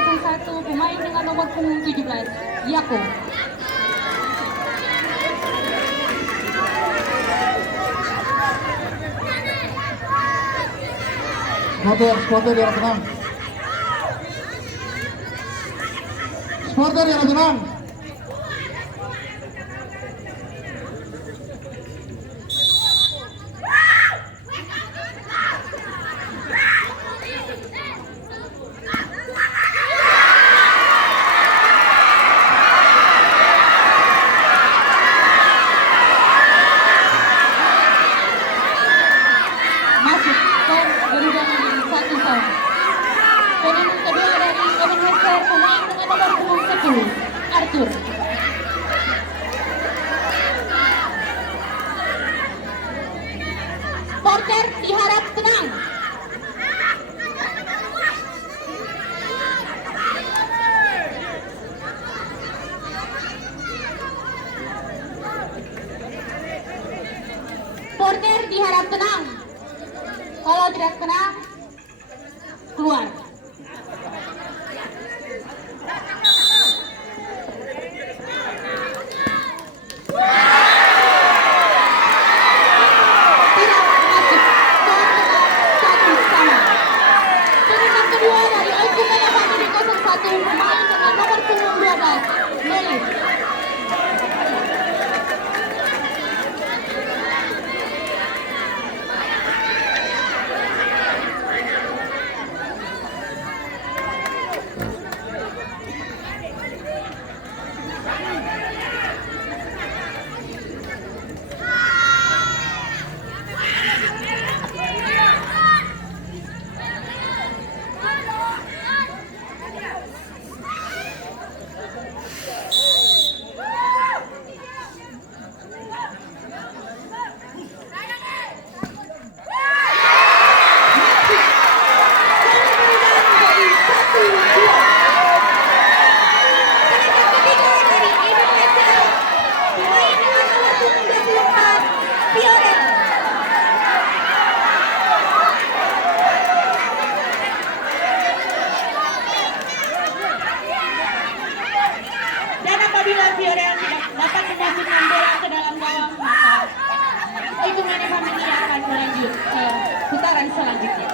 01 pemain dengan nomor punggung 17, Yako. Supporter yang tenang. Supporter yang tenang. Masuk skor berubah menjadi 1-1. Penenun kedua dari Ebenezer pemain dengan nomor punggung 10, Arthur. Porter diharap tenang. Porter diharap tenang. Kalau tidak tenang, keluar. Tidak masuk. Skor tetap 1-1. Penenun kedua dari Oikumene Family 01 pemain dengan nomor punggung 12, Melis. Apabila Fiorel tidak dapat memasukkan bola ke dalam gawang, maka Oikumene Family akan melanjut ke putaran selanjutnya.